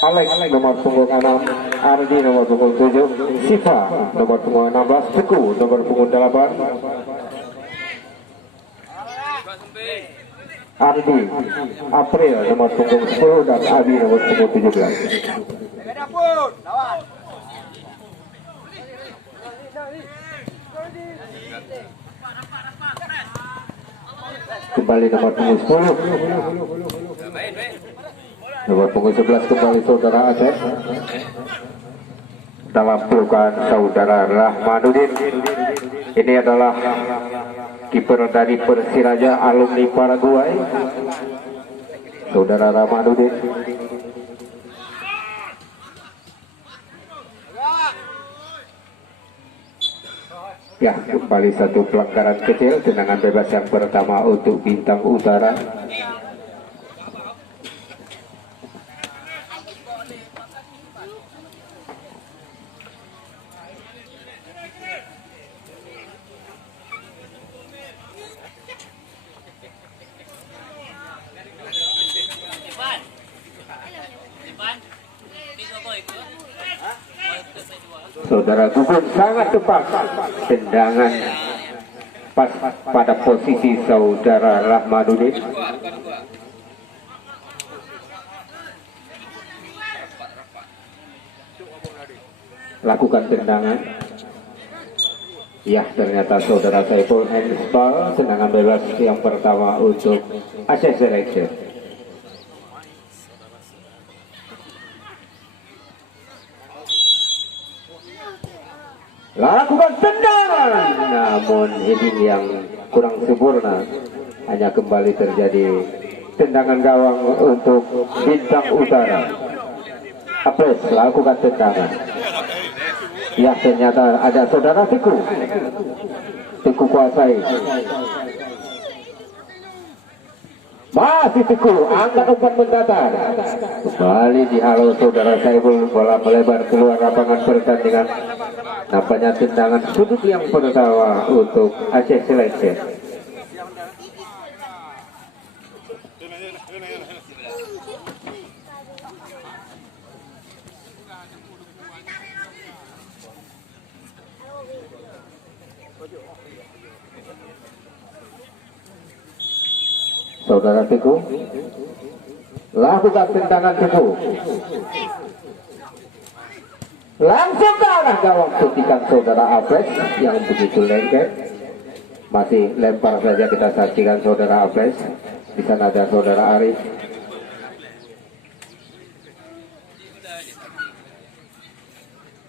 Alex nomor punggung 6, Ardi nomor punggung 7, Siva nomor punggung 16, Teguh nomor punggung 8, Ardi, April nomor punggung 10 dan Abi nomor punggung 17. Kembali nomor punggung 10, nomor punggung 11 kembali saudara Aceh, dalam pelukan saudara Rahmanuddin. Ini adalah kiper dari Persiraja alumni Paraguay, saudara Rahmanuddin. Ya, kembali satu pelanggaran kecil, tendangan bebas yang pertama untuk Bintang Utara. Saudara Gugun sangat tepat, tendangan pas pada posisi saudara Rahmanuddin. Lakukan tendangan. Ya, ternyata saudara Saiful handball, tendangan bebas yang pertama untuk Aceh Selection. Lakukan tendangan, namun ini yang kurang sempurna, hanya kembali terjadi tendangan gawang untuk Bintang Utara. Apres lakukan tendangan. Ya, ternyata ada saudara Teguh kuasai. Masih Teguh, angkat umpan mendatar. Kembali dihalau saudara Saiful, bola melebar keluar lapangan pertandingan. Nampaknya tendangan sudut yang pertama untuk Aceh Selection. Saudara Teguh, lakukan tendangan Teguh. Langsung ke arah gawang, suntikan saudara Apres yang begitu lengket. Masih lempar saja, kita saksikan saudara Apres. Di sana ada saudara Arif.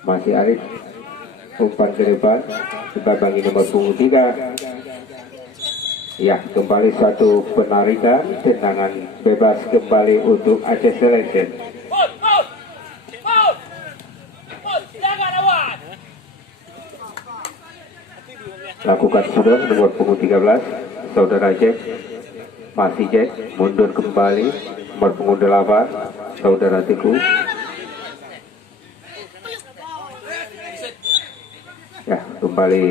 Masih Arif, umpan ke depan, dibabangi nomor punggung 3. Ya, kembali satu penarikan, tendangan bebas kembali untuk Aceh Selection. Lakukan sudah nomor punggung 13, saudara Jack. Masih Jack, mundur kembali, nomor punggung 8, saudara Teguh. Ya, kembali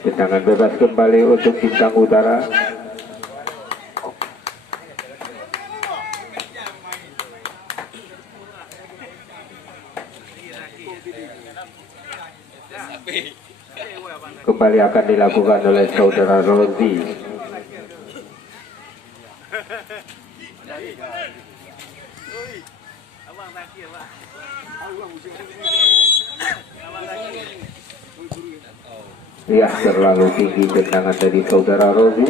tendangan bebas kembali untuk Bintang Utara. Kembali akan dilakukan oleh saudara Rozi. Ya, terlalu tinggi tendangan dari saudara Rozi.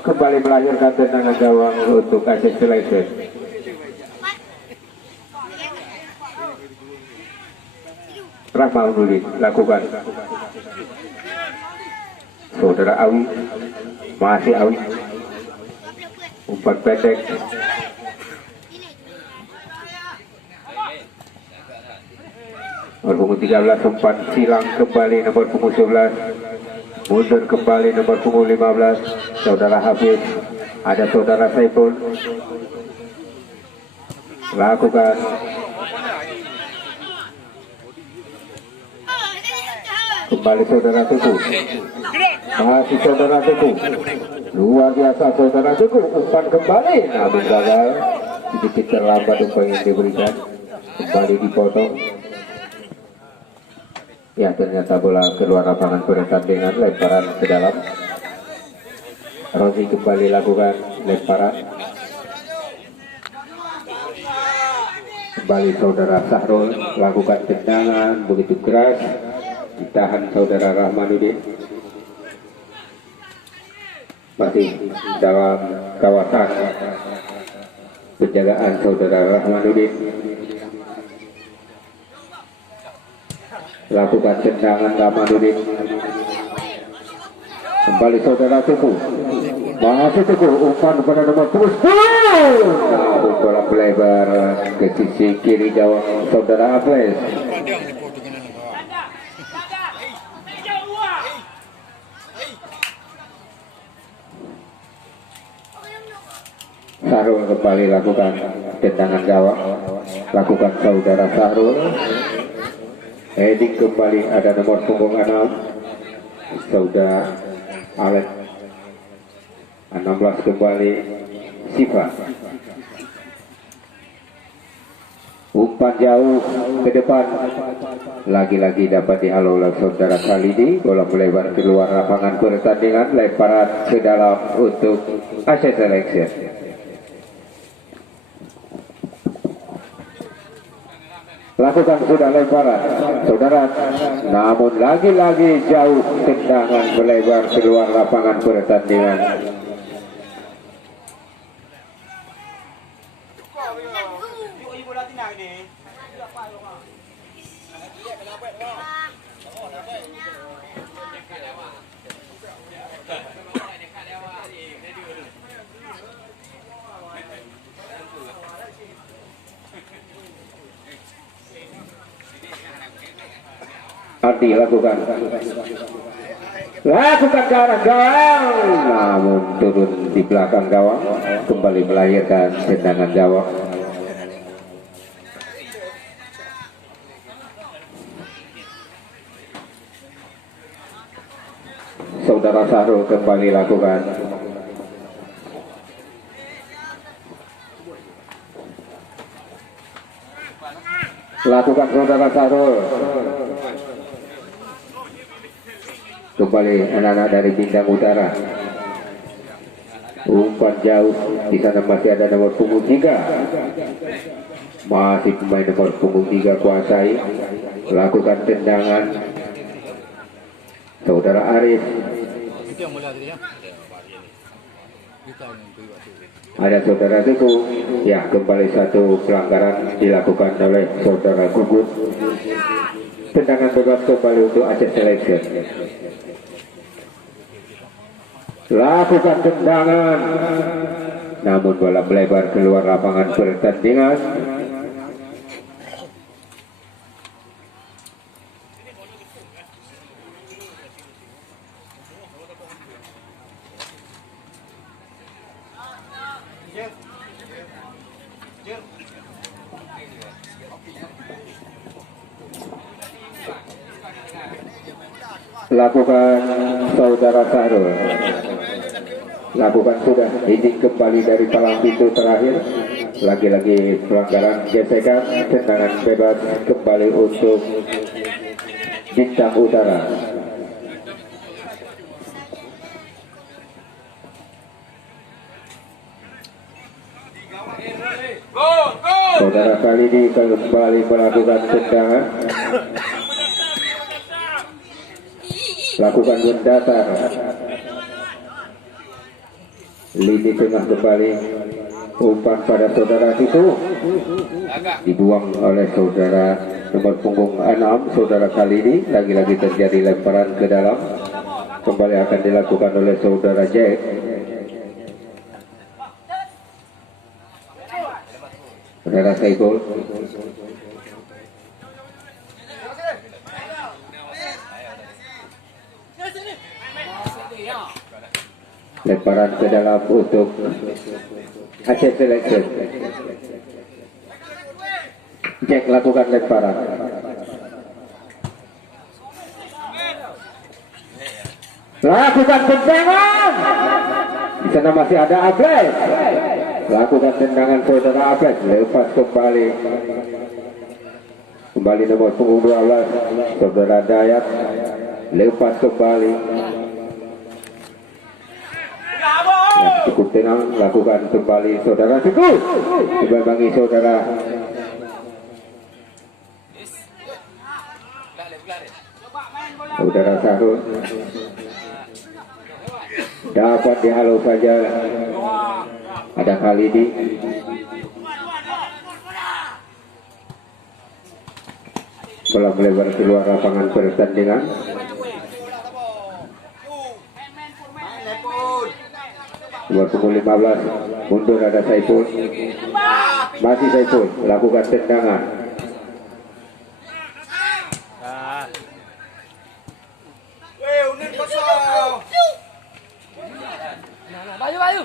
Kembali melahirkan tendangan gawang untuk Aceh Selection. Rahmanuddin lakukan. Saudara Awi, masih Awi, umpan pendek. Nomor punggung 13, umpan silang kembali nomor punggung 11. Mundur kembali nomor punggung 15, saudara Hafiz. Ada saudara Saiful. Lakukan. Kembali saudara Teguh, masih saudara Teguh, luar biasa saudara Teguh, umpan kembali, namun gagal, sedikit terlambat umpan yang diberikan, kembali dipotong. Ya, ternyata bola keluar lapangan pertandingan, lemparan ke dalam. Rozi kembali lakukan lemparan. Kembali saudara Sahrul lakukan tendangan begitu keras, ditahan saudara Rahmanuddin. Masih dalam kawasan penjagaan saudara Rahmanuddin. Lakukan tendangan Rahmanuddin. Kembali saudara Teguh, masih Teguh, umpan pada nomor 10. Namun bola melebar ke sisi kiri gawang saudara Aples. Sahrul kembali lakukan tendangan gawang, lakukan saudara Sahrul. Heading kembali ada nomor punggung 6 saudara Alex. 16 kembali Siva. Umpan jauh ke depan, lagi-lagi dapat dihalau oleh saudara Khalidi. Bola melebar keluar lapangan pertandingan, lemparan ke dalam untuk Aceh Selection. Lakukan sudah lemparan saudara, namun lagi-lagi jauh, tendangan melebar keluar lapangan pertandingan. Ardi lakukan ke arah gawang, namun turun di belakang gawang, kembali melahirkan tendangan gawang. Saudara Sahrul kembali lakukan. Lakukan saudara Sahrul. Kembali anak-anak dari Bintang Utara. Umpan jauh, di sana masih ada nomor punggung 3. Masih pemain nomor punggung 3 kuasai. Lakukan tendangan saudara Arif. Ada saudara Teguh. Ya, kembali satu pelanggaran dilakukan oleh saudara Gugut. Tendangan bebas kembali untuk Aceh Selection. Lakukan tendangan, namun bola melebar keluar lapangan pertandingan. Lakukan saudara Sahrul. Lakukan sudah, izin kembali dari palang pintu terakhir. Lagi-lagi pelanggaran gesekan, tendangan bebas kembali untuk Bintang Utara. Saudara Khalidi kembali melakukan tendangan. Lakukan mendatar. Lini tengah kembali, umpan pada saudara itu dibuang oleh saudara nomor punggung 6 saudara Khalidi. Lagi-lagi terjadi lemparan ke dalam, kembali akan dilakukan oleh saudara Jack. Saudara Saiful. Lemparan ke dalam untuk Aceh Selection. Jack lakukan lemparan. Lakukan tendangan. Di sana masih ada Ablet. Lakukan tendangan saudara Ablet. Lepas kembali. Kembali nomor punggung 12 saudara Dayat. Lepas kembali. Ya, cukup tenang. Lakukan kembali saudara Teguh. Dibangi saudara Saudara Sahrul. Dapat dihalau saja. Ada Khalidi. Bola melebar keluar lapangan pertandingan. Nomor punggung 15 mundur ada Saiful. Masih Saiful lakukan tendangan. Bayu.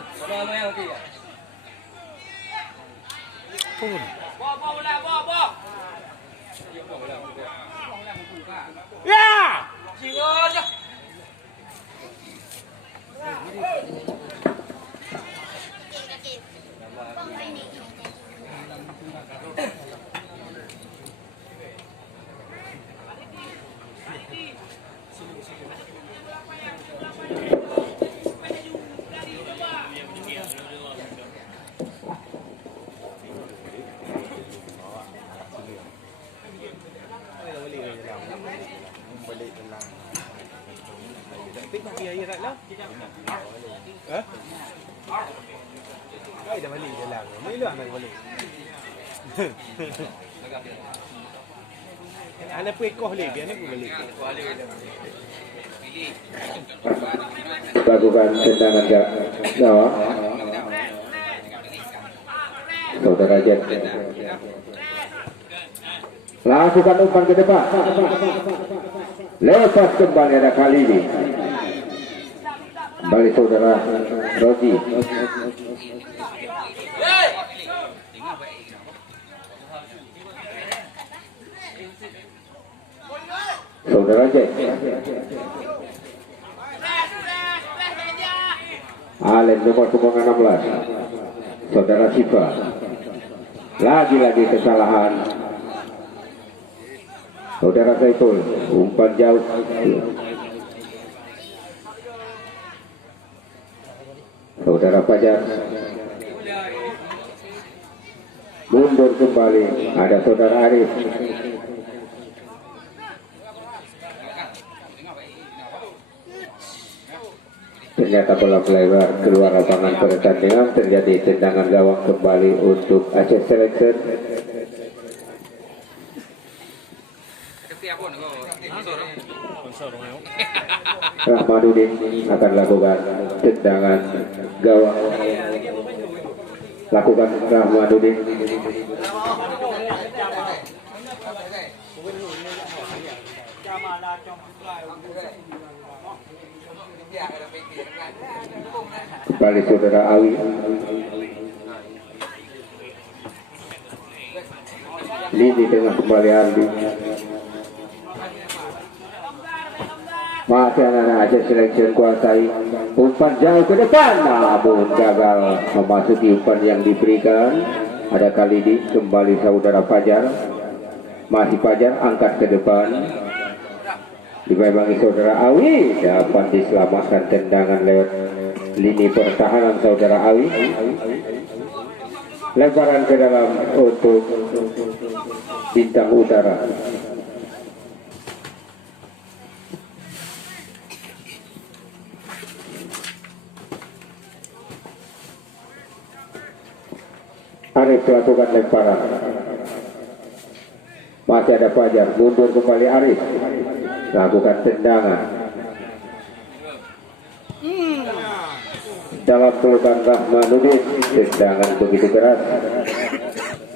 Ya. Ay, dah balik je lah. Mula nak balik. Ana pergi koh lagi, biar aku balik. Lakukan tendangan ke bawah. Saudara Jet. Lakukan umpan ke depan. Lepas kembali ada kali ini. Kembali saudara Rozi. Saudara Jet. Alen nomor punggung 16. Saudara Siva. Lagi-lagi kesalahan. Saudara Saiful, umpan jauh. Saudara Fajar. Mundur kembali. Ada saudara Arif. Ternyata bola melebar keluar lapangan pertandingan. Terjadi tendangan gawang kembali untuk Aceh Selection. Rahmanuddin akan lakukan tendangan gawang. Lakukan Rahmanuddin. Kembali saudara Awi. Lini tengah kembali Ardi. Masih anak-anak Aceh Selection kuasai umpan jauh ke depan, namun gagal memasuki umpan yang diberikan. Ada kali ini kembali saudara Fajar. Masih Fajar angkat ke depan. Dibangi saudara Awi, dapat diselamatkan tendangan lewat lini pertahanan saudara Awi. Lemparan ke dalam untuk Bintang Utara. Arif melakukan lemparan. Masih ada Fajar, mundur kembali Arif. Lakukan tendangan. Dalam pelukan Rahmanuddin, tendangan begitu keras.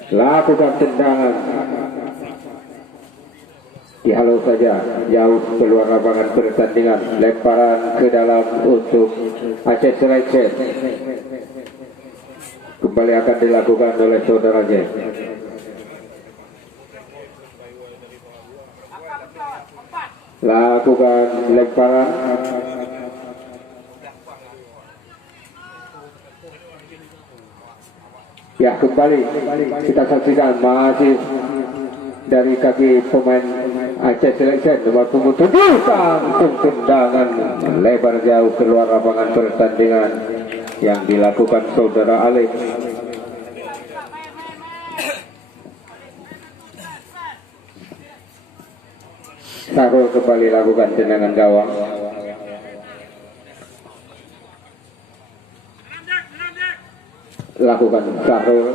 Lakukan tendangan. Dihalau saja, jauh keluar lapangan pertandingan. Lemparan ke dalam untuk Aceh Selection. Kembali akan dilakukan oleh saudara J. Lakukan lemparan. Ya, kembali kita saksikan masih dari kaki pemain Aceh Selection nomor 7 langsung tendangan lebar jauh keluar lapangan pertandingan yang dilakukan saudara Alex. Sarul kembali lakukan tendangan gawang. Lakukan Sarul.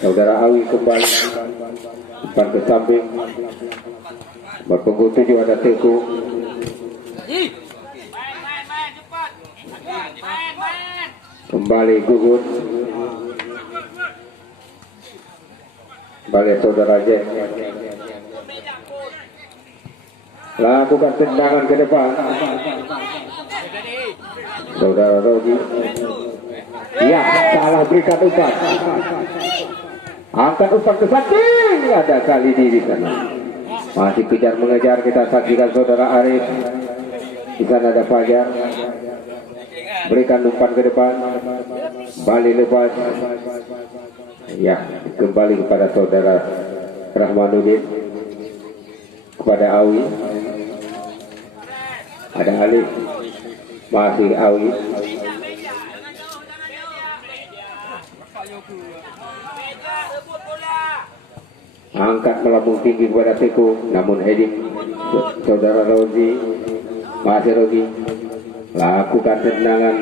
Saudara Awi kembali umpan ke samping. Berpunggu 7 ada Teku. Kembali Gugun. Kembali saudara Jack. Lakukan tendangan ke depan. Saudara Rogi. Ya, salah berikan umpan. Angkat umpan ke samping. Ada kali di sana. Masih kejar mengejar, kita saksikan saudara Arif. Di sana ada Fajar. Berikan umpan ke depan. Bali lepas. Ya, kembali kepada saudara Rahmanuddin. Kepada Awi. Ada Ali. Masih Awi. Angkat melambung tinggi kepada Teku, namun heading saudara Rogi. Masih Rogi. Lakukan tendangan.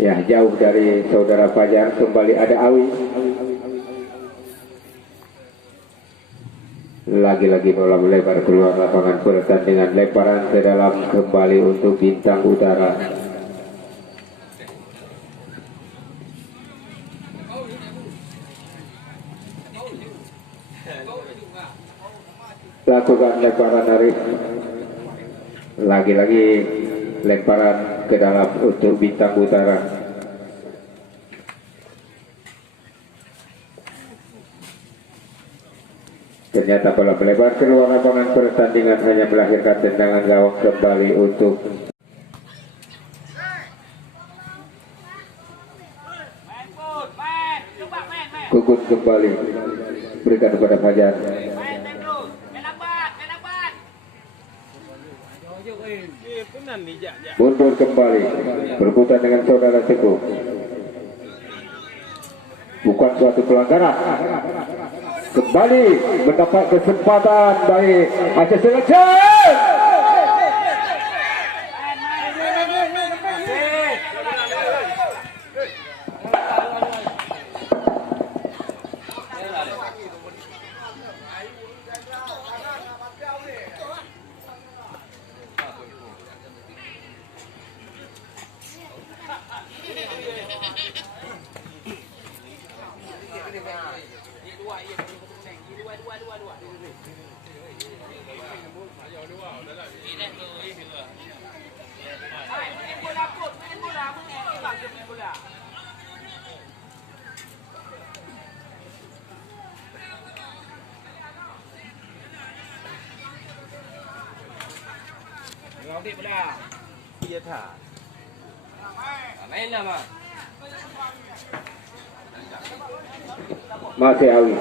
Ya, jauh dari saudara Fajar. Kembali ada Awi. Lagi-lagi bola melebar keluar lapangan pertandingan. Lemparan ke dalam kembali untuk Bintang Utara. Lakukan lemparan Arif. Lagi-lagi lemparan ke dalam untuk Bintang Utara. Ternyata bola melebar keluar lapangan pertandingan, hanya melahirkan tendangan gawang kembali untuk Gugun. Kembali berikan kepada Fajar. Mundur kembali berputar dengan saudara Teguh. Bukan suatu pelanggaran. Kembali mendapat kesempatan dari Aceh Selection. Iya tak. Main lah mak. Masih Awi.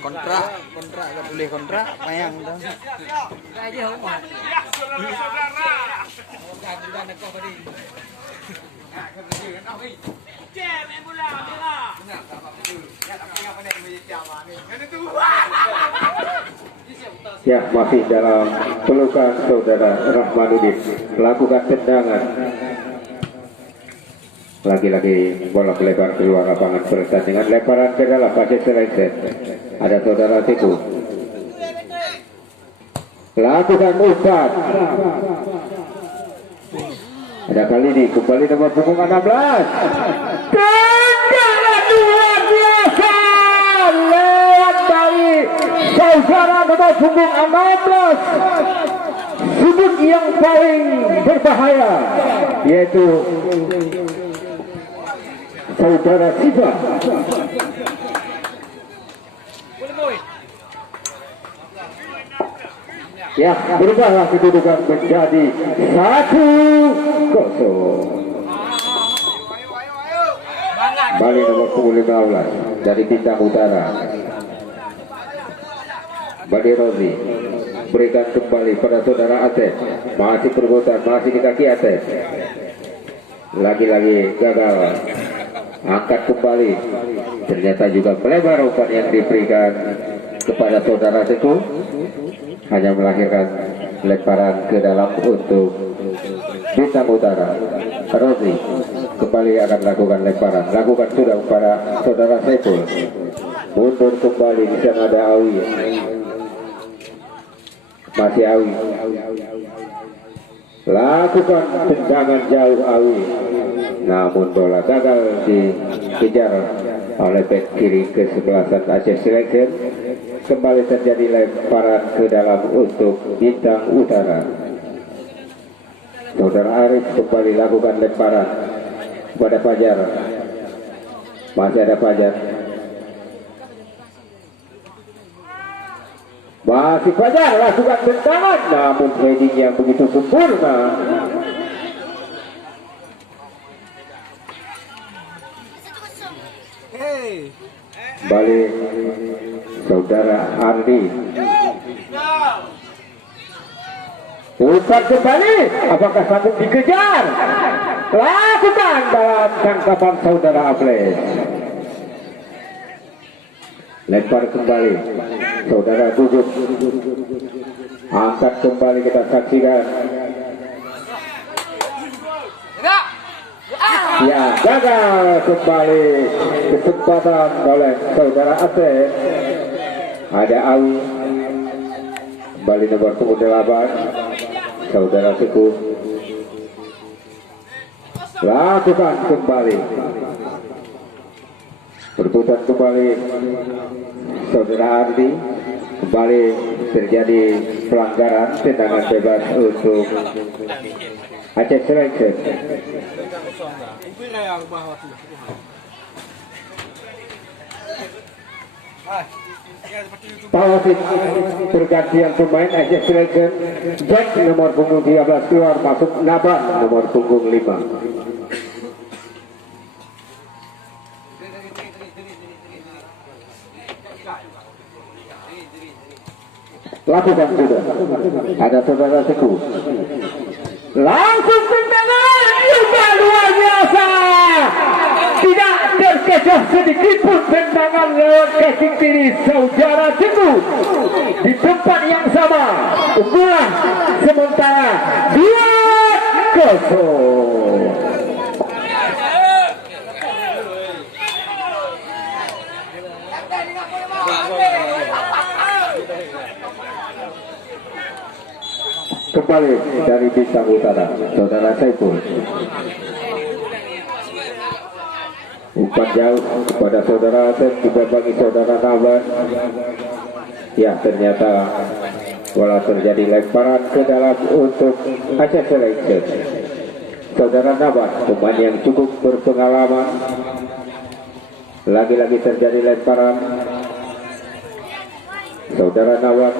Kontrak kan boleh kontrak payang dah. Aja rumah. Ya, masih dalam pelukan saudara Rahmanuddin. Lakukan tendangan. Lagi-lagi bola melebar keluar lapangan pertandingan. Lemparan ke dalam Aceh Selection. Ada saudara Teguh. lakukan umpan. Ada kali ini kembali nomor punggung 16. Tendangan luar biasa lewat dari saudara nomor punggung 16. Sudut yang paling berbahaya yaitu saudara Siva. Ya, berubahlah kedudukan menjadi 1-0. Bali nomor punggung 15 dari Bintang Utara. Bali Rozi berikan kembali pada saudara Atep. Masih perbuatan, masih di kaki Atep. Lagi-lagi gagal. Angkat kembali. Ternyata juga melebar umpan yang diberikan kepada saudara Teguh. Hanya melahirkan lemparan ke dalam untuk Bintang Utara. Rozi kembali akan lakukan lemparan. Lakukan sudah kepada saudara Saiful. Mundur kembali, di sana ada Awi. Masih Awi. Lakukan tendangan jauh Awi. Namun bola gagal dikejar oleh bek kiri kesebelasan Aceh Selection. Kembali terjadi lemparan ke dalam untuk Bintang Utara. Saudara Arif kembali lakukan lemparan kepada Fajar. Masih ada Fajar. Masih Fajar lakukan tendangan, namun heading yang begitu sempurna. Balik saudara Ardi. Umpan kembali, apakah sanggup dikejar? Lakukan dalam tangkapan saudara Ables. Lempar kembali saudara Gugut. Angkat kembali, kita saksikan. Ya, gagal kembali kesempatan oleh saudara Atep. Ada Awi. Kembali nomor punggung 8 saudara Teguh. Lakukan kembali. Berputar kembali saudara Ardi. Kembali terjadi pelanggaran tendangan bebas untuk Aceh Selection. Taufik pergantian pemain Aceh Selection. Jack nomor punggung 13 keluar, masuk Naban nomor punggung 5. Lakukan sudah. Ada saudara Teguh. Langsung tendangan juga luar biasa. Tidak terkecoh sedikit pun tendangan lewat kaki kiri saudara Teguh di tempat yang sama. Unggulan sementara 2-0. Kembali dari Bintang Utara, saudara Saiful. Umpan jauh kepada saudara Atep, juga bagi saudara Naban. Ya, ternyata bola terjadi lemparan ke dalam untuk Aceh Selection. Saudara Naban, pemain yang cukup berpengalaman. Lagi-lagi terjadi lemparan. Saudara Naban.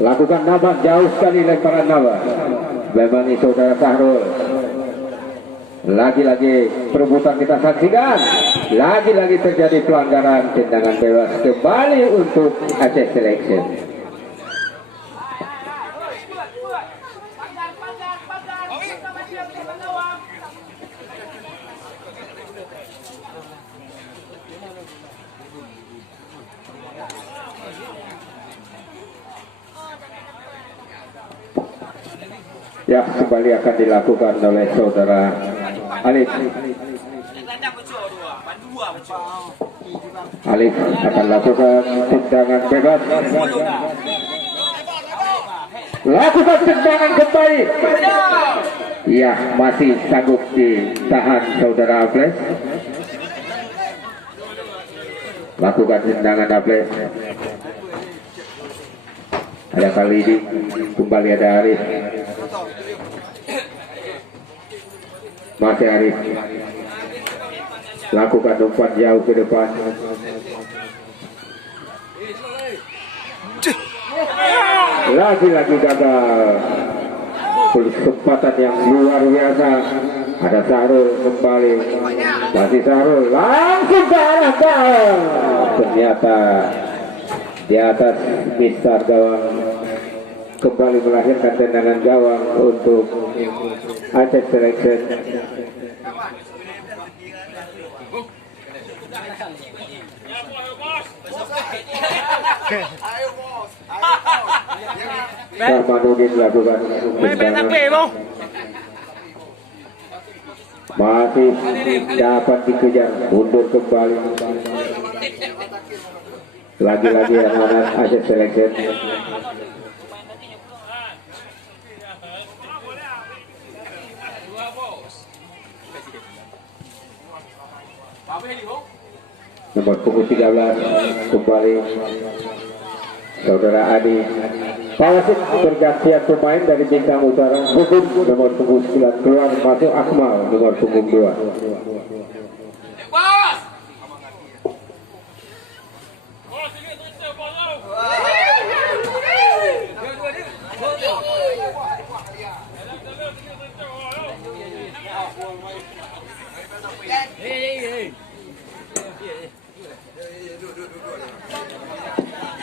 Lakukan Naban, jauh sekali lemparan Naban. Memang saudara Sahrul. Lagi-lagi perebutan kita saksikan. Lagi-lagi terjadi pelanggaran tendangan bebas kembali untuk Aceh Selection. Ya, kembali akan dilakukan oleh saudara Alif. Alif akan lakukan tendangan bebas. Lakukan tendangan kembali. Ya, masih sanggup ditahan saudara Aples. Lakukan tendangan Aples. Ada kali ini kembali ada Arif. Masih Arif. Lakukan umpan jauh ke depan. Lagi-lagi gagal. Kesempatan yang luar biasa. Ada Sahrul kembali. Masih Sahrul. Langsung ke arah gawang. Ternyata di atas mistar gawang. Kembali melahirkan tendangan gawang untuk Aceh Selection. Sarmanudin lakukan tendangan. Masih dapat dikejar, mundur kembali. Lagi-lagi amanat Aceh Selection. Nomor punggung 13 kembali saudara Adi. Wasit pergantian pemain dari Bintang Utara. Hukum nomor punggung 9 keluar masuk Akmal nomor punggung 2.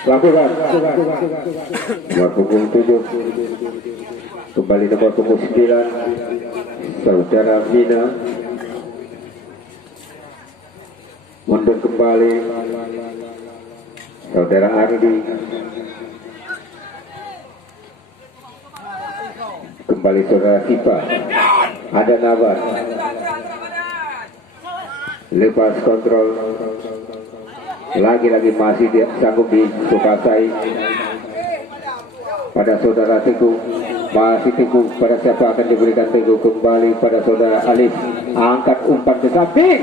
Lakukan nomor punggung 7 kembali nomor punggung 9 saudara Mina. Mundur kembali saudara Ardi. Kembali saudara Sipa. Ada Nabar. Lepas kontrol. Lagi-lagi masih dia sanggup disukai pada saudara Teguh. Masih Teguh, pada siapa akan diberikan Teguh. Kembali pada saudara Alif. Angkat umpan ke samping,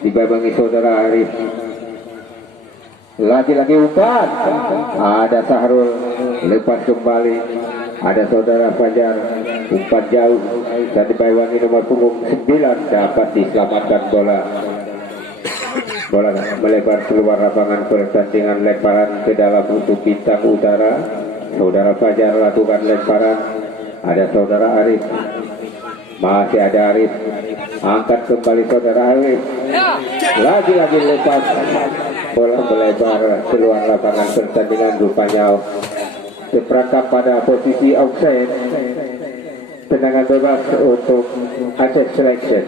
dibabangi saudara Arif. Lagi-lagi umpan. Ada Sahrul. Lepas kembali. Ada saudara Fajar. Umpan jauh dan dibawangi nomor punggung 9. Dapat diselamatkan bola. Bola melebar keluar lapangan. Pertandingan lemparan ke dalam untuk Bintang Utara. Saudara Fajar lakukan lemparan. Ada saudara Arif. Masih ada Arif. Angkat kembali saudara Arif. Lagi-lagi lepas. Bola melebar keluar lapangan. Pertandingan rupanya terperangkap pada posisi offside. Tendangan bebas untuk Aceh Selection.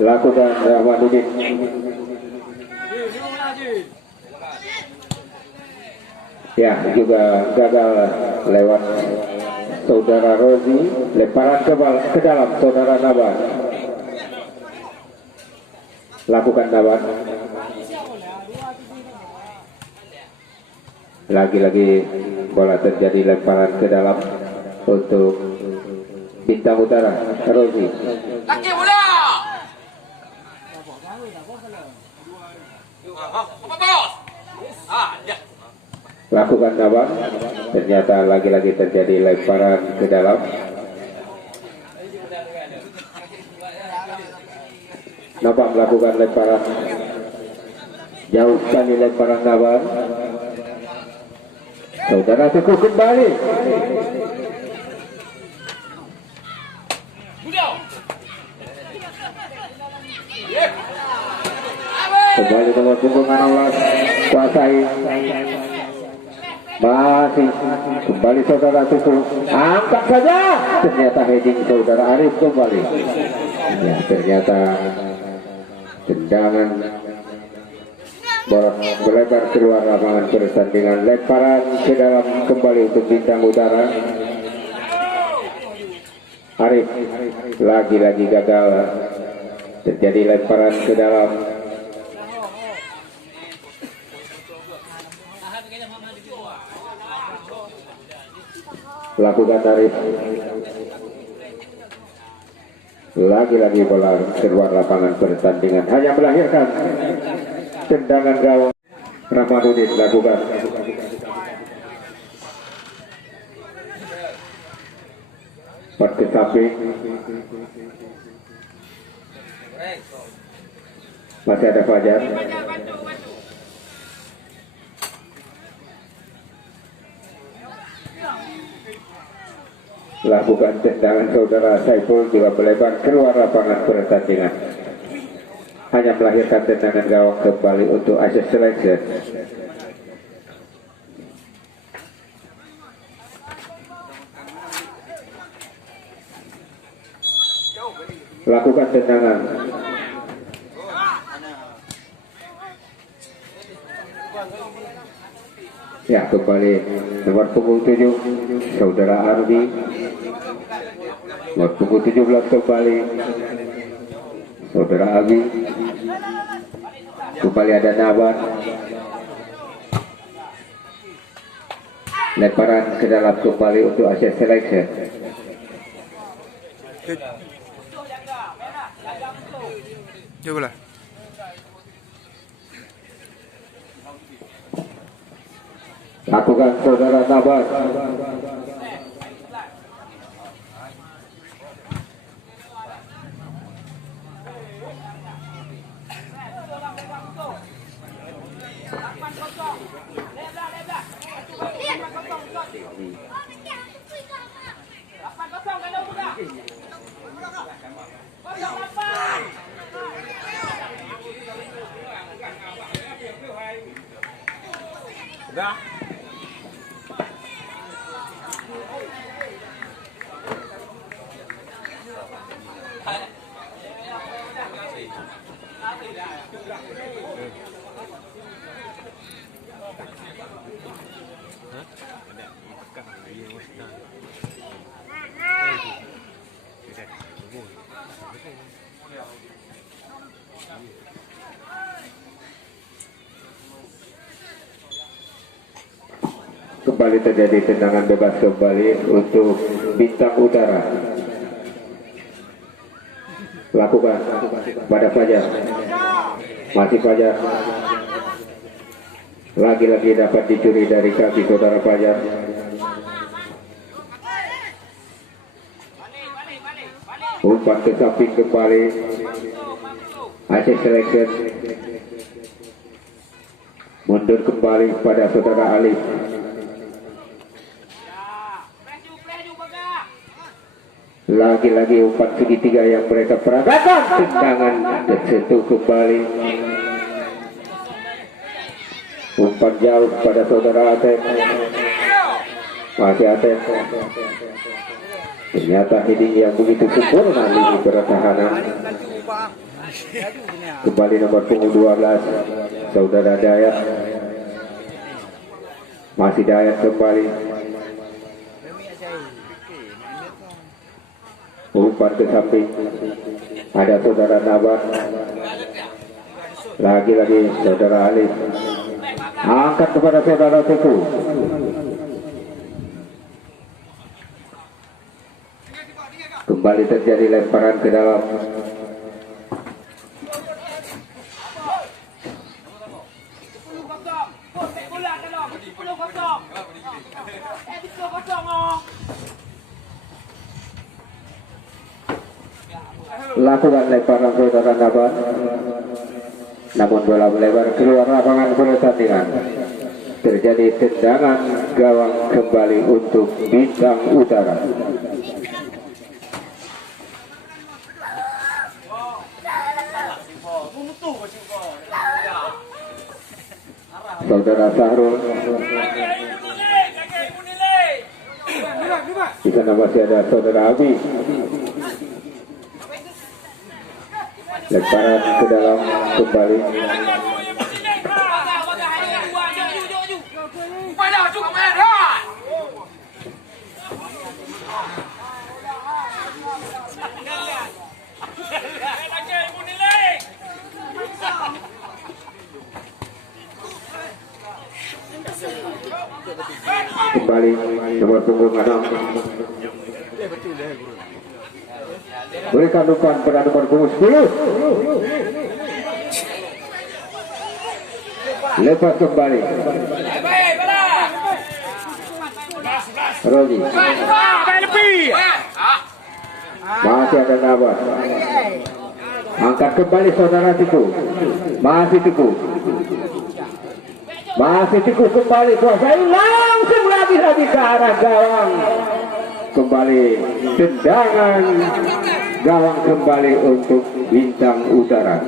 Lakukan Rahmanuddin. Ya, juga gagal lewat saudara Rozi. Lemparan ke dalam saudara Nabar. Lakukan Nabar. Lagi-lagi bola terjadi lemparan ke dalam untuk Bintang Utara. Rozi. Lagi bola. Lakukan Nabar. Ternyata lagi-lagi terjadi lemparan ke dalam. Nabar melakukan lemparan jauh sekali. Lemparan Nabar. Saudara Teguh kembali. Kembali nomor punggung 16 kuasai. Masih kembali saudara Teguh. Angkat saja. Ternyata heading saudara Arif kembali. Ya, ternyata tendangan bola melebar keluar lapangan. Pertandingan lemparan ke dalam kembali untuk Bintang Utara. Arif lagi-lagi gagal, terjadi lemparan ke dalam. Lakukan Arif, lagi-lagi bola keluar lapangan pertandingan, hanya melahirkan tendangan gawang. Ramadudin lakukan. Empat ke samping, masih ada Fajar. Lakukan tendangan saudara Saiful juga melebar keluar lapangan pertandingan, hanya melahirkan tendangan gawang kembali untuk Asia Selection. Lakukan tendangan. Ya, kembali nomor punggung 7 saudara Ardi. Nomor punggung 17 kembali saudara Abi. Kembali ada Nabar. Lemparan ke dalam kembali untuk Asia Selection. Coba lah. Lakukan saudara Nabar. Kembali terjadi tendangan bebas kembali untuk Bintang Utara. Lakukan pada Fajar. Masih Fajar. Lagi-lagi dapat dicuri dari kaki saudara Fajar. Umpan ke samping kembali Asia Selection. Mundur kembali pada saudara Alif. Lagi-lagi umpan segitiga yang mereka peragakan, tendangan tersentuh kembali. Umpan jauh pada saudara Atep. Masih Atep. Ternyata heading yang begitu sempurna lini pertahanan. Kembali nomor punggung 12 saudara Dayat. Masih Dayat kembali. Umpan ke samping, ada saudara Nabar. Lagi-lagi saudara Alif. Angkat kepada saudara Teku. Kembali terjadi lemparan ke dalam. Lakukan lemparan saudara Nabar, namun bola melebar keluar lapangan pertandingan. Terjadi tendangan gawang kembali untuk Bintang Utara. Saudara Sahrul. Di sana masih ada saudara Abi. Lemparan ke dalam kembali. nomor punggung 6. Berikan umpan pada nomor punggung 10. Lepas kembali Rogi. Masih ada Nabas. Angkat kembali saudara Tiku. Masih Tiku kembali. Kuasai langsung lagi ke arah gawang. Kembali tendangan gawang kembali untuk Bintang Utara.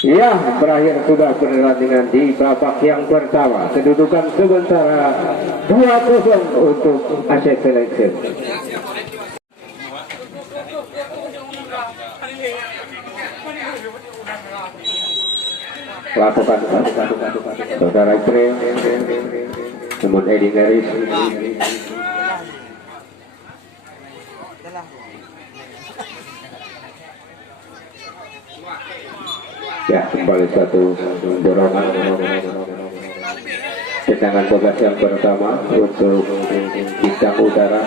Ya, berakhir sudah pertandingan di babak yang pertama. Kedudukan sementara 2-0 untuk Aceh Selection. Lakukan saudara Ibrahim, namun Edi Garis. Ya, kembali satu dorongan tendangan bebas yang pertama untuk Bintang Utara.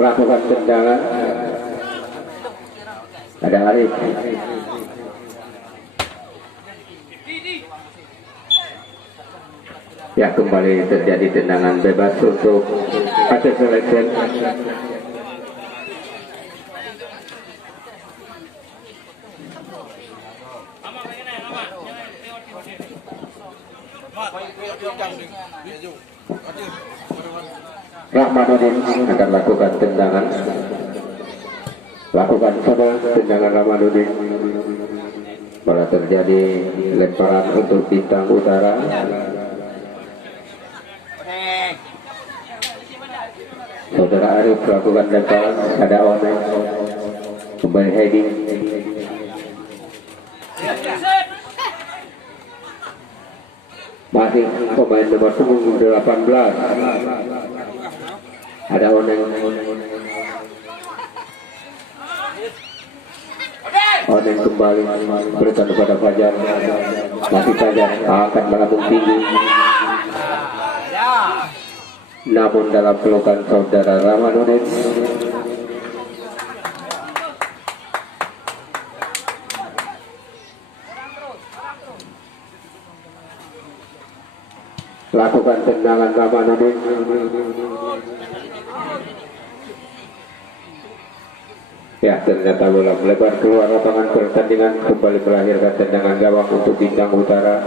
Lakukan tendangan. Ada Arif. Ya, kembali terjadi tendangan bebas untuk Aceh Selection. Rahmanuddin akan lakukan tendangan. Lakukan coba tendangan Rahmanuddin. Malah terjadi lemparan untuk Bintang Utara. Saudara Arif lakukan lemparan, ada Oneng. Kembali heading. Masih pemain nomor punggung 18. Ada Oneng. Oneng kembali berikan kepada Fajar. Masih Fajar akan melambung tinggi. Namun dalam pelukan saudara Rahmanuddin. Lakukan tendangan Rahmanuddin. Ya, ternyata bola melebar keluar lapangan pertandingan. Kembali melahirkan tendangan gawang untuk Bintang Utara.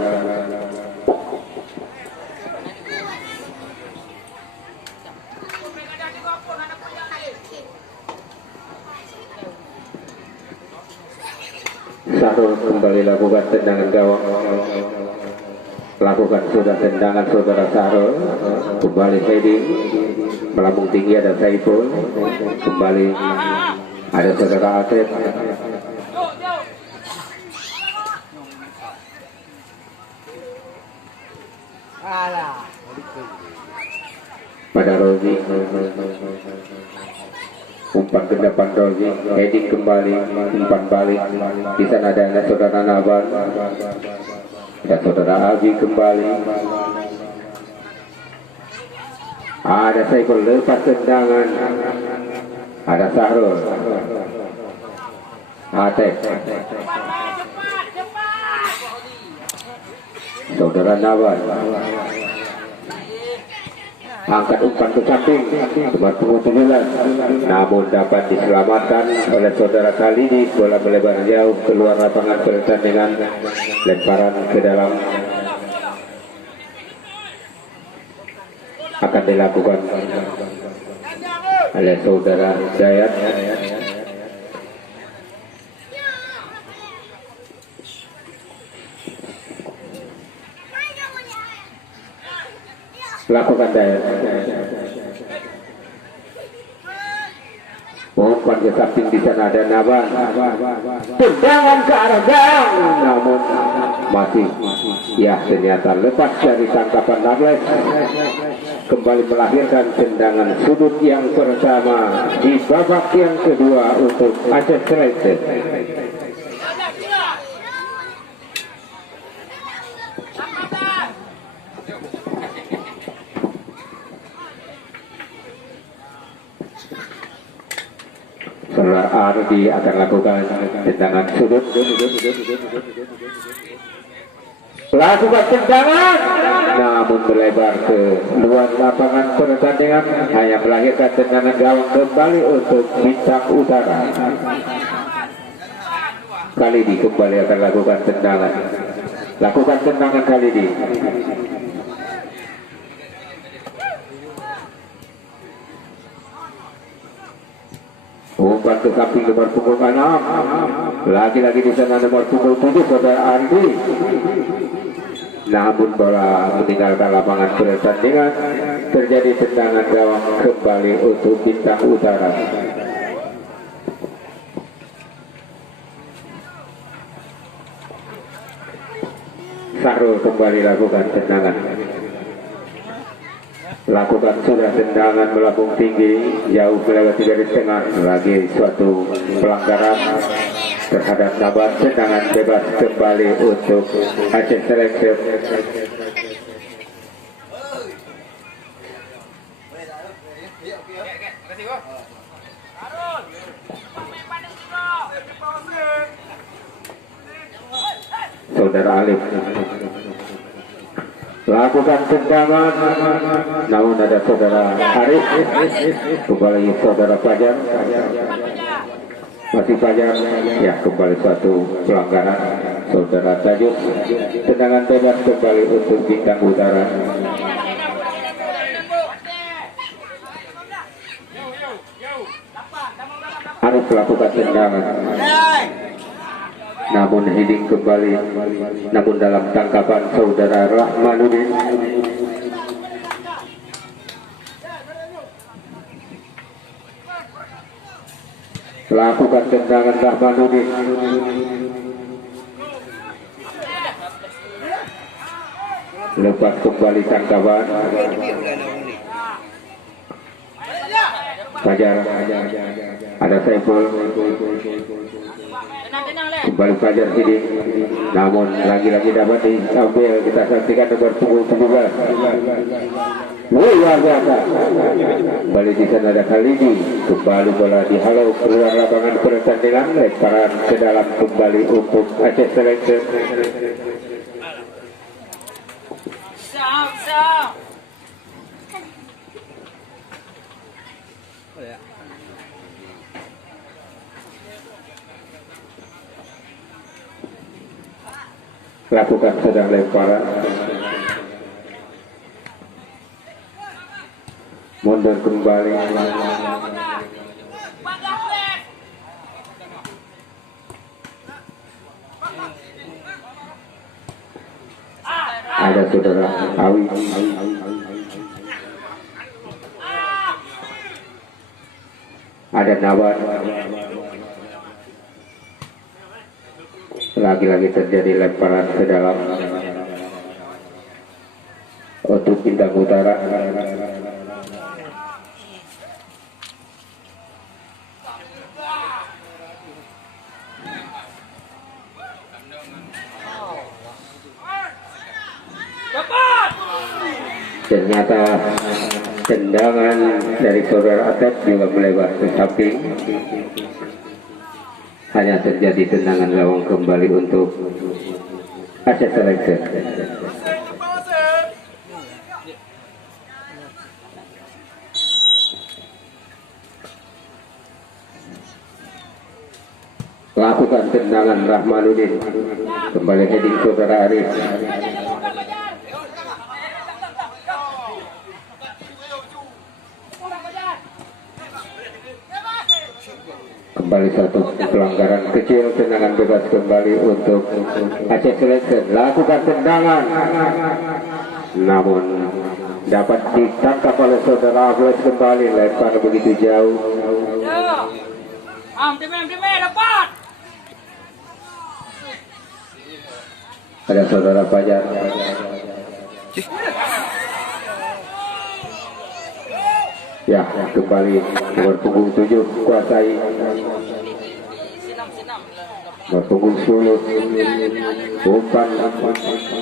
Sahrul kembali lakukan tendangan gawang. Lakukan sudah tendangan saudara Sahrul. Kembali heading. Melambung tinggi ada Saiful. Kembali ada saudara Atlet. Pada Rozi. Umpan ke depan Rozi. Heading kembali. Umpan balik. Di sana ada saudara Nabar. Ada saudara Abi kembali. Ada Saiful lepas tendangan. Ada Sahrul. Atek. Saudara Nabar. Angkat umpan ke samping. Nomor punggung 9. Namun dapat diselamatkan oleh saudara Khalidi. Bola melebar jauh keluar lapangan pertandingan. Lemparan ke dalam akan dilakukan oleh saudara Dayat. Lakukan Dayat. Umpan ke samping, di sana ada Naban. Tendangan ke arah gawang, namun masih ya ternyata lepas dari tangkapan Nables. Kembali melahirkan tendangan sudut yang pertama di babak yang kedua untuk Aceh Selatan. Saudara Ardi akan lakukan tendangan sudut. Lakukan tendangan, namun melebar ke luar lapangan pertandingan, hanya melahirkan tendangan gawang kembali untuk Bintang Utara. Kali ini kembali akan lakukan tendangan. Lakukan tendangan kali ini. Umpan ke samping nomor punggung 6. Lagi-lagi di sana nomor punggung 7 saudara Ardi. Namun bola meninggalkan lapangan pertandingan. Terjadi tendangan gawang kembali untuk Bintang Utara. Sahrul kembali lakukan tendangan. Lakukan sudah tendangan melambung tinggi, jauh melewati garis tengah. Lagi suatu pelanggaran terhadap Naban. Tendangan bebas kembali untuk Aceh Selatan. Saudara Alif lakukan tendangan, namun ada saudara Arif, kembali saudara Fajar, masih Fajar, ya kembali suatu pelanggaran saudara Tajuk. Tendangan bebas kembali untuk Bintang Utara. Arif melakukan tendangan, namun heading kembali, namun dalam tangkapan saudara Rahmanuddin. Lakukan tendangan Rahmanuddin, lepas kembali tangkapan Fajar, ada Saiful, kembali Fajar Sidin, namun lagi-lagi dapat diambil. Kita saksikan nomor punggung 17. Luar biasa. Kembali di sana ada Khalidi, kembali bola dihalau keluar lapangan pertandingan, lemparan ke dalam kembali untuk Aceh Selatan. Lakukan sedang lemparan, mundur kembali, ada saudara Awi, ada Nawan. Lagi-lagi terjadi lemparan ke dalam untuk Bintang Utara. Ternyata tendangan dari saudara Atep juga melebar ke samping. Hanya terjadi tendangan gawang kembali untuk Aceh Selatan. Lakukan tendangan Rahmanuddin, kembali heading saudara Arif. Kembali satu pelanggaran kecil, tendangan bebas kembali untuk Aceh Selection. Lakukan tendangan, namun dapat ditangkap oleh saudara Afles kembali. Lempar begitu jauh. Dapat. Ada saudara Fajar. Ya, kembali nomor punggung 7 kuasai. Nomor punggung 10 umpan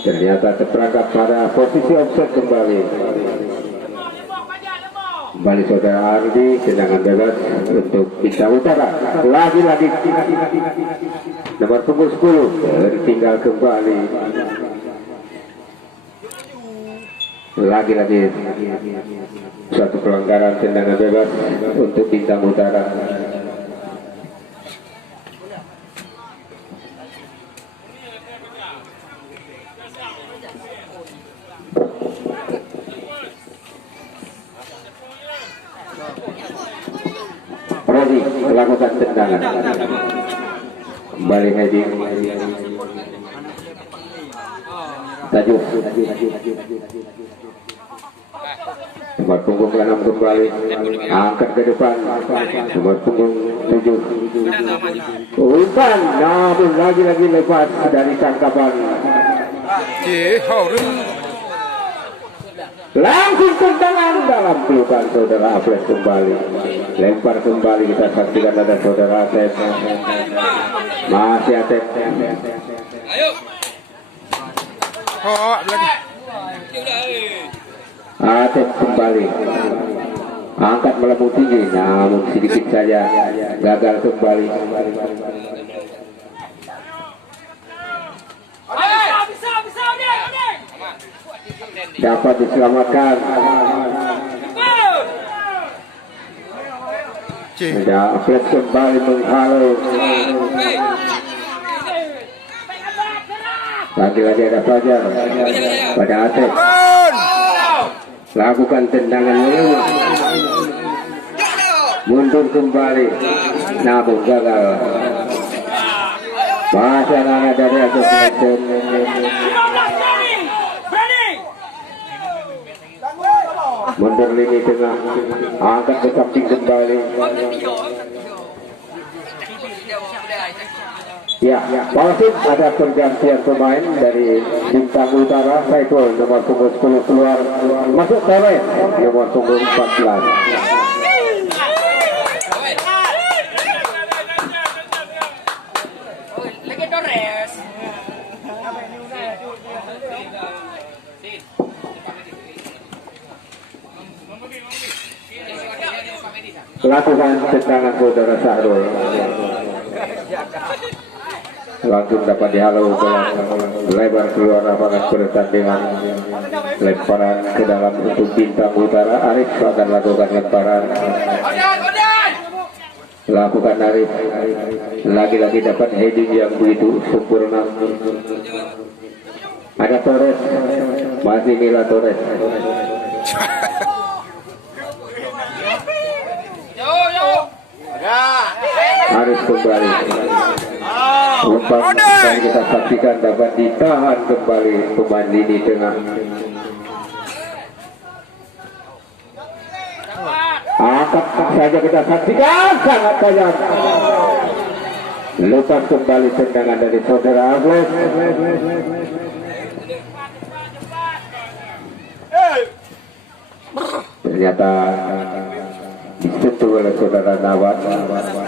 ternyata terperangkap pada posisi offset kembali. Kembali saudara Ardi, tendangan bebas untuk Bintang Utara. Lagi-lagi nomor punggung 10 tertinggal kembali. Lagi-lagi suatu pelanggaran tendangan bebas untuk Bintang Utara. Rodi melakukan tendangan. Kembali heading. Tajuk. Nomor punggung 6 kembali, angkat ke depan. Nomor punggung 7 umpan, namun lagi-lagi lepas dari tangkapan. Langsung tendangan dalam pelukan saudara Afles kembali. Lempar kembali, kita saksikan ada saudara Atep. Masih Atep. Atep kembali, angkat melambung tinggi, namun sedikit saja gagal kembali. Dapat diselamatkan. Ada Afles kembali menghalau. Lagi-lagi ada Fajar pada Atep. Lakukan tendangan melewat, mundur kembali, namun gagal. Masih anak dari Aceh Selection. Mundur lini tengah, angkat ke samping kembali. Ya, wasit ada pergantian pemain dari Bintang Utara. Saiful nomor punggung 10 keluar, masuk Torres nomor punggung 14. Lakukan tendangan saudara Sahrul. Langsung dapat dihalau bola lebar keluar lapangan pertandingan. Lemparan ke dalam untuk Bintang Utara. Arif akan lakukan lemparan. Lakukan Arif. Lagi-lagi dapat heading yang begitu sempurna. Ada Torres, masih Mila Torres. Arif kembali. Umpan yang kita saksikan dapat ditahan kembali pemain lini tengah. Angkat saja kita saksikan, sangat tajam. Lepas kembali tendangan dari saudara Afles. Ternyata disentuh oleh saudara Nawat.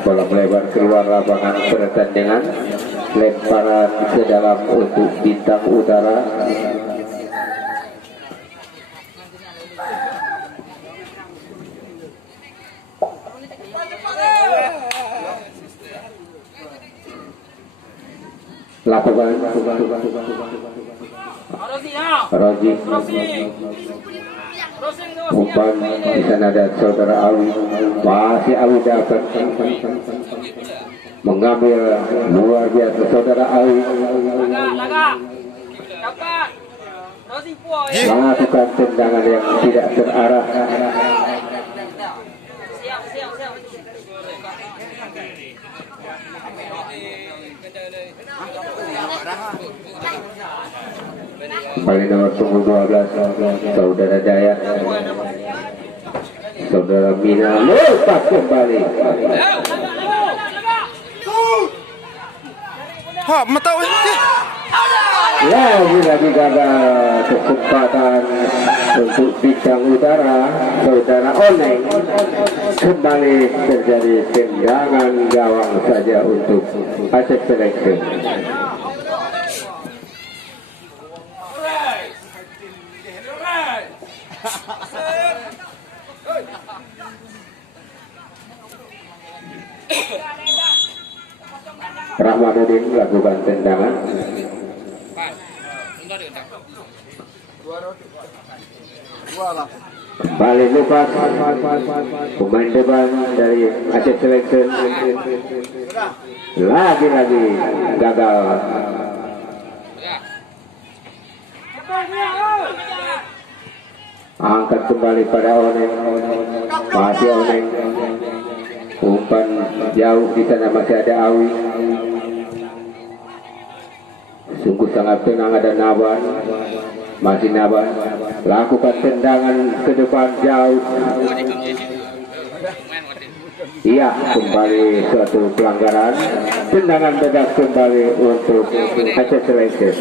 Bola melebar keluar lapangan pertandingan. Lemparan ke dalam untuk Bintang Utara. Lakukan Roji. Umpan di sana ada saudara Awi. Masih Awi dapat mengambil luar biasa saudara Awi. Melakukan tendangan yang tidak terarah. Kembali nomor punggung 12 Saudara Dayat, Saudara Mina lepas kembali. Ha, mata Lagi gagal kesempatan untuk Bintang Utara. Saudara Oneng, kembali terjadi tendangan gawang saja untuk Aceh Selection. Rahmanuddin melakukan tendangan. Kembali lepas pemain depan dari Aceh Selection. Lagi-lagi gagal. Angkat kembali pada Oneng. Masih Oneng. Umpan jauh di sana, masih ada Awi. Sungguh sangat tenang, ada Naban. Masih Naban. Lakukan tendangan ke depan jauh. Iya, kembali suatu pelanggaran. Tendangan bebas kembali untuk Aceh Selection.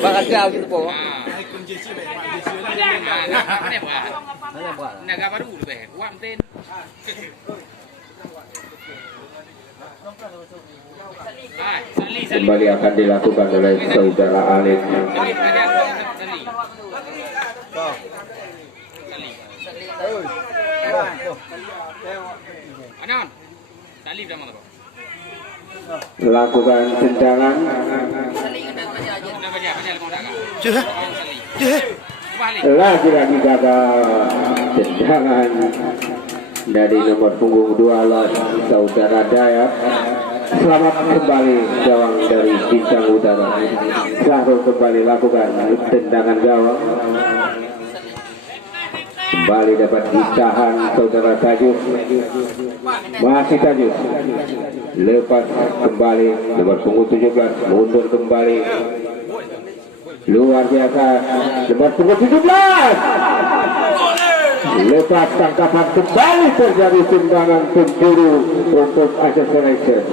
Kembali akan dilakukan oleh Saudara Alif. Lakukan tendangan. Lagi-lagi gagal tendangan dari nomor punggung 2 Saudara Dayat. Selamat kembali gawang dari Bintang Utara. Sahrul kembali lakukan tendangan gawang. Kembali dapat ditahan Saudara Tajus. Masih Tajus. Lepas kembali nomor punggung 17 mundur kembali. Luar biasa nomor punggung 17. Lepas tangkapan kembali terjadi tendangan penjuru untuk Aceh Selection.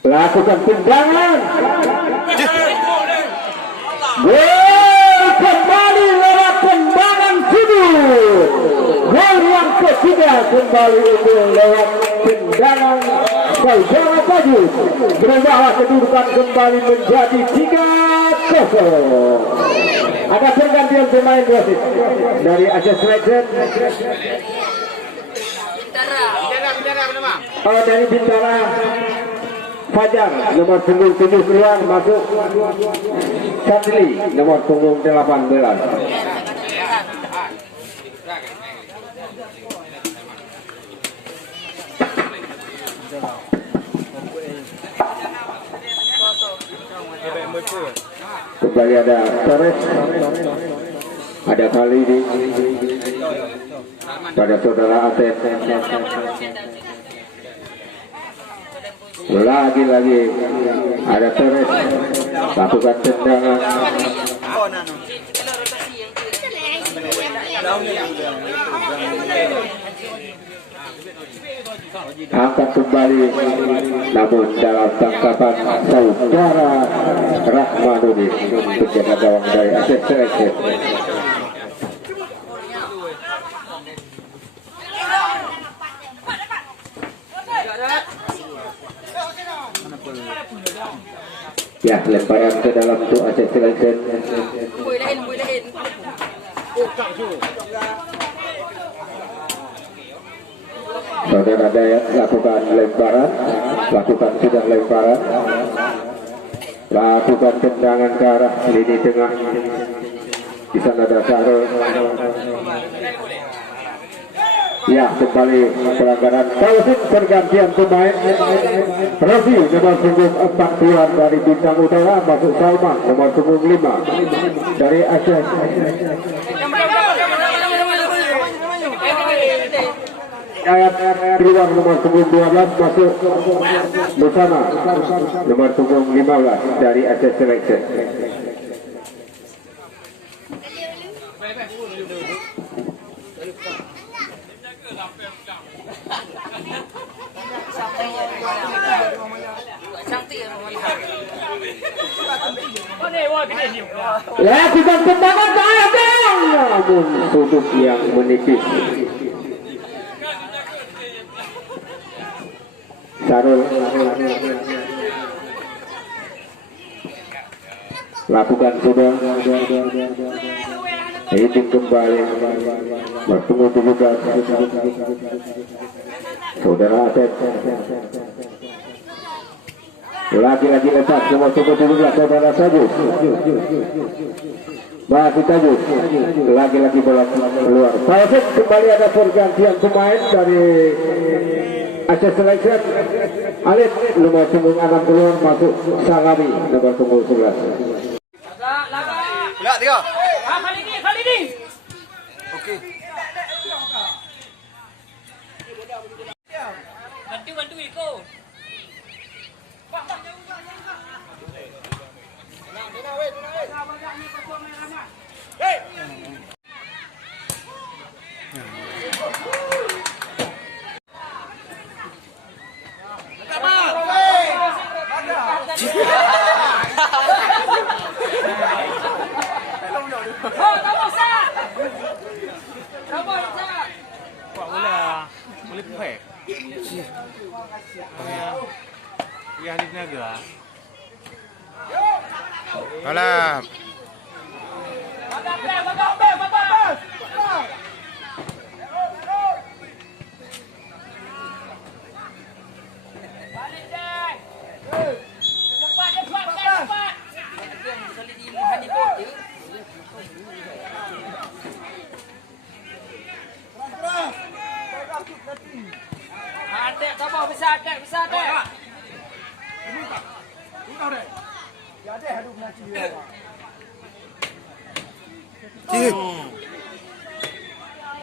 Lakukan tendangan. Gol kembali lewat tendangan sudut. Gol yang ketiga kembali itu lewat tendangan Saudara Tajus. Berubah kedudukan kembali menjadi 3-0. Ada pergantian pemain wasit dari Aceh Selection. Oh, dari Bintara Fajar nomor punggung 7 keluar, masuk Sadli nomor punggung 18. Kembali ada Torres, ada Khalidi pada Saudara Atep. Lagi-lagi ada Torres, lakukan tendangan. Angkat kembali, namun dalam tangkapan Saudara Rahmanuddin, penjaga gawang dari Aceh Selection. Ya, lemparan ke dalam untuk Aceh Selection. Saudara Dayat lakukan lemparan, lakukan sudah lemparan, lakukan tendangan ke arah lini tengah. Di sana ada Sahrul. Ya, kembali pelanggaran wasit pergantian pemain. Rofi nomor punggung 4 dari Bintang Utara masuk Salman nomor punggung 5 dari Aceh. Ayat Riwang nomor punggung 12 masuk Busana nomor punggung 15 dari Aceh Selection. Lakukan tendangan ke arah gawang, namun sudut yang menipis. Sarul lakukan sudah. Hitung kembali bertemu 17 saudara Atep. Lagi-lagi lepas nomor 17 saudara Tajus. Masih Tajus. Lagi-lagi bola keluar. Falset kembali ada pergantian pemain dari Aceh Selection. Alif nomor punggung 6 keluar masuk Salami nomor punggung 11. Lihat tiga. Kali ini. Okey. Bantu Iko. Boleh pek. Ya di naga. Alah. Besar.